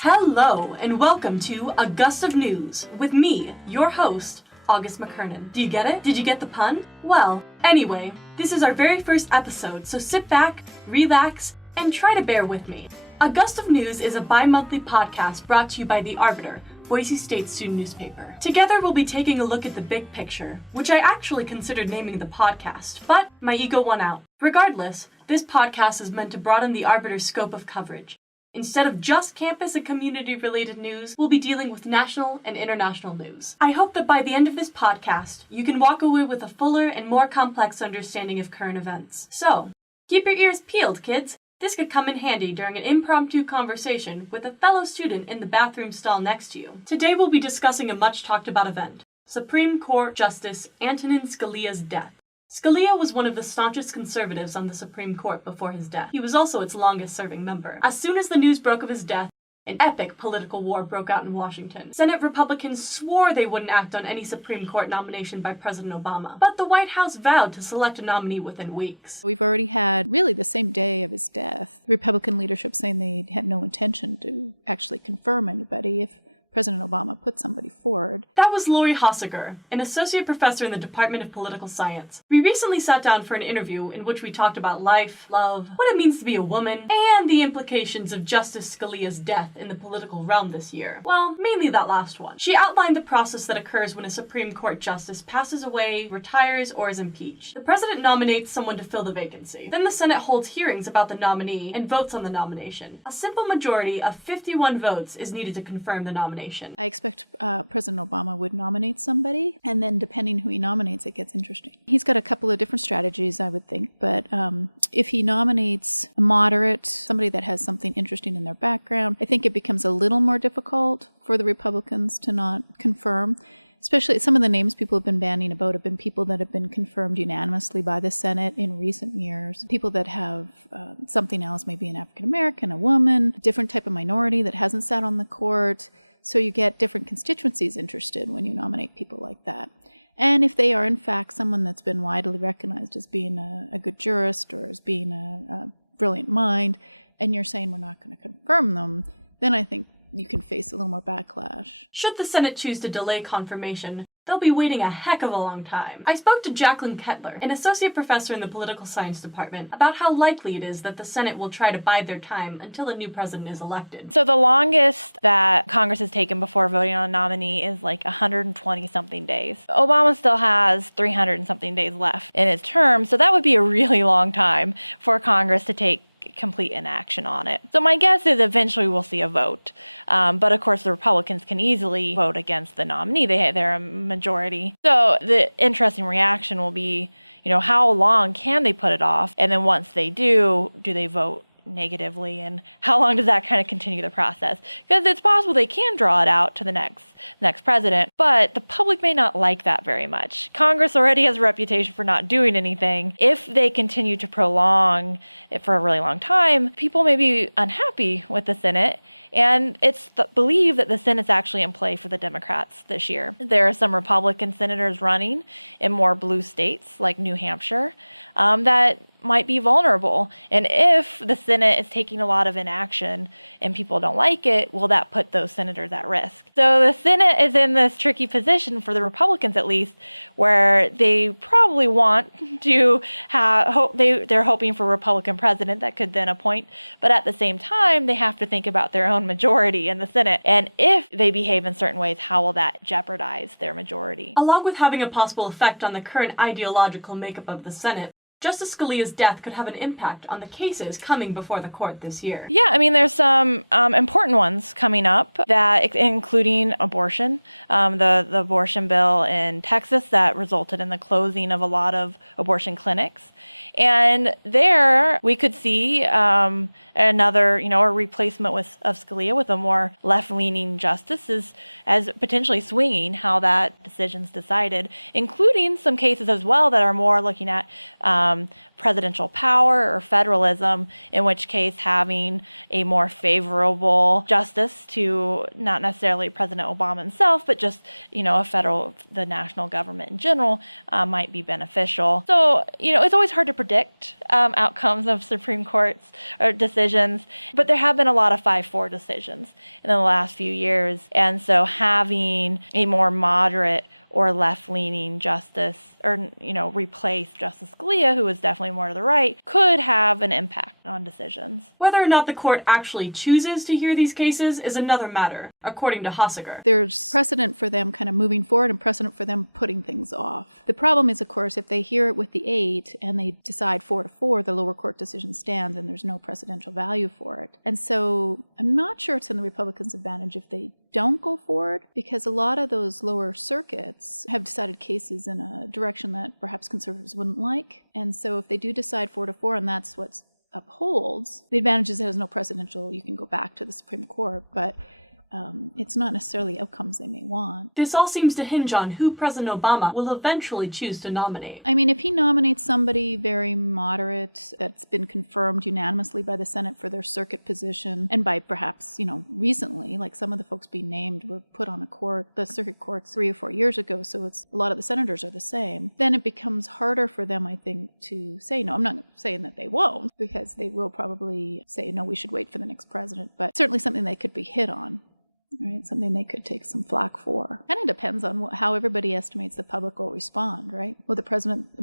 Hello, and welcome to Au-Gust of News, with me, your host, August McKernan. Do you get it? Did you get the pun? Well, anyway, this is our very first episode, so sit back, relax, and try to bear with me. Au-Gust of News is a bi-monthly podcast brought to you by The Arbiter, Boise State student newspaper. Together we'll be taking a look at the big picture, which I actually considered naming the podcast, but my ego won out. Regardless, this podcast is meant to broaden The Arbiter's scope of coverage. Instead of just campus and community-related news, we'll be dealing with national and international news. I hope that by the end of this podcast, you can walk away with a fuller and more complex understanding of current events. So, keep your ears peeled, kids. This could come in handy during an impromptu conversation with a fellow student in the bathroom stall next to you. Today we'll be discussing a much-talked-about event, Supreme Court Justice Antonin Scalia's death. Scalia was one of the staunchest conservatives on the Supreme Court before his death. He was also its longest-serving member. As soon as the news broke of his death, an epic political war broke out in Washington. Senate Republicans swore they wouldn't act on any Supreme Court nomination by President Obama, but the White House vowed to select a nominee within weeks. We've already had really the same day of his death. Republican leadership saying they had no intention to actually confirm anybody if President Obama put somebody forward. That was Lori Hossiger, an associate professor in the Department of Political Science. We recently sat down for an interview in which we talked about life, love, what it means to be a woman, and the implications of Justice Scalia's death in the political realm this year. Well, mainly that last one. She outlined the process that occurs when a Supreme Court justice passes away, retires, or is impeached. The president nominates someone to fill the vacancy. Then the Senate holds hearings about the nominee and votes on the nomination. A simple majority of 51 votes is needed to confirm the nomination. President Obama would nominate somebody, and then depending who he nominates, it gets interesting. He's got a couple of different strategies, I would think, but if he nominates moderate, somebody that has something interesting in their background, I think it becomes a little more difficult for the Republicans to not confirm, especially some of the names people have been banning about have been people that have been confirmed unanimously by the Senate in recent years, people that have something else, maybe an African American, a woman, different type of minority that hasn't sat on the court. So you get different constituencies interested when you nominate people like that. And if they are in fact someone that's been widely recognized as being a good jurist or as being a brilliant mind, and you're saying we're not going to confirm them, then I think you can face a little more backlash. Should the Senate choose to delay confirmation, they'll be waiting a heck of a long time. I spoke to Jacqueline Kettler, an associate professor in the political science department, about how likely it is that the Senate will try to bide their time until a new president is elected. Really long time for Congress to take complete action on it. So my guess is eventually we'll see a vote. But of course, the Republicans can easily vote against the nominee. They have their majority. So the interesting reaction will be, how long can they play it off? And then once they do they vote negatively? And how long does that kind of continue the process? Then they probably can draw it out to the next president. But the public may not like that very much. Congress already has a reputation for not doing anything. If they continue to prolong for a really long time, people may be unhappy with the Senate, and I believe that the Senate's actually in place for the Democrats this year. There are some Republican senators running in more blue states like New Hampshire that might be vulnerable. And if the Senate is taking a lot of inaction and people don't like it, well, that puts those senators at risk. So the Senate is in a tricky position for the Republicans at least. They probably want to, they're hoping for a Republican president that could get a point, but at the same time, they have to think about their own majority in the Senate, and if they behave a certain way, how will that jeopardize their majority? Along with having a possible effect on the current ideological makeup of the Senate, Justice Scalia's death could have an impact on the cases coming before the court this year. Yeah, there's problems coming up, including abortion. The abortion bill in Texas that resulted in the closing of a lot of abortion clinics. And we could see another, a replacement of Scalia with a more left-leaning justice as potentially swinging how that is decided, including some cases as well that are more looking at presidential power or federalism, in which case having a more favorable justice to not necessarily President Obama himself, but just, a federal or not the court actually chooses to hear these cases is another matter, according to Hossiger. There's precedent for them kind of moving forward, a precedent for them putting things off. The problem is, of course, if they hear it with the aid and they decide for the lower court decision stand, then there's no precedential value for it. And so I'm not sure it's a Republican's advantage if they don't go for it, because a lot of those lower circuits have decided cases in a direction that perhaps conservatives wouldn't like. And so if they do decide 4-4 and that's what upholds, the advantage is there's no precedential. You can go back to the Supreme Court, but it's not necessarily the outcomes that they want. This all seems to hinge on who President Obama will eventually choose to nominate. I mean, if he nominates somebody very moderate that's been confirmed unanimously by the Senate for their circuit position, and by perhaps, recently, like some of the folks being named were put on the circuit court 3 or 4 years ago, so a lot of the senators are the same, then it becomes harder for them, I think, to say, I'm not saying that they won't, because they will probably say, no, we should wait for the next president, but certainly something they could be hit on, right? Something they could take some flack for. And it depends on how everybody estimates the public will respond, right?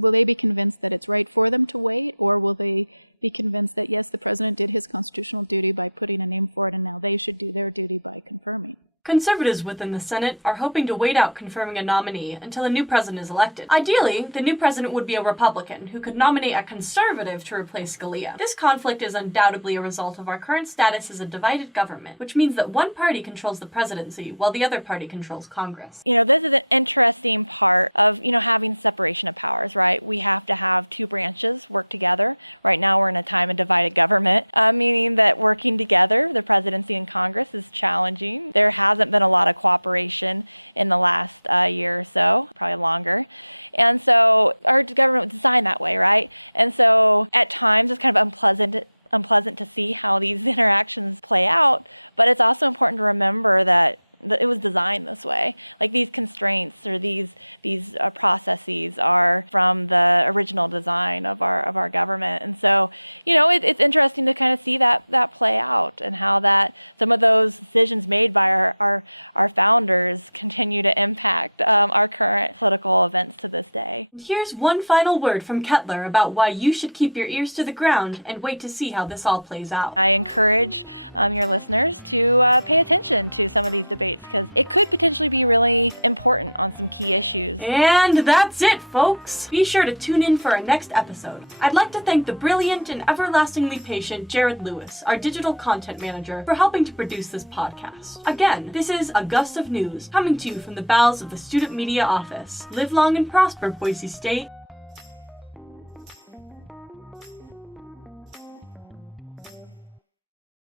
Will they be convinced that it's right for them to wait, or will they be convinced that, yes, the president did his constitutional duty by putting a name for it, and now they should do their duty by confirming? Conservatives within the Senate are hoping to wait out confirming a nominee until a new president is elected. Ideally, the new president would be a Republican who could nominate a conservative to replace Scalia. This conflict is undoubtedly a result of our current status as a divided government, which means that one party controls the presidency while the other party controls Congress. Yeah, this is an interesting part of having separation of powers, right? We have to have two branches work together. Right now we're in a time of divided government. I mean that working together, the presidency and Congress, is challenging. There hasn't been a lot of cooperation in the last year or so, or longer. And so our government is that way, right? And so at times Kevin puzzled themselves to see how these interactions play out. But it's also important to remember that it was designed this way. It gave constraints, it gave these processes from the original design of our government. And so, it's interesting to kind of see that play out and how that some of those decisions made by our founders continue to impact our current political events to this day. Here's one final word from Kettler about why you should keep your ears to the ground and wait to see how this all plays out. And that's it, folks! Be sure to tune in for our next episode. I'd like to thank the brilliant and everlastingly patient Jared Lewis, our digital content manager, for helping to produce this podcast. Again, this is Au-Gust of News, coming to you from the bowels of the Student Media Office. Live long and prosper, Boise State.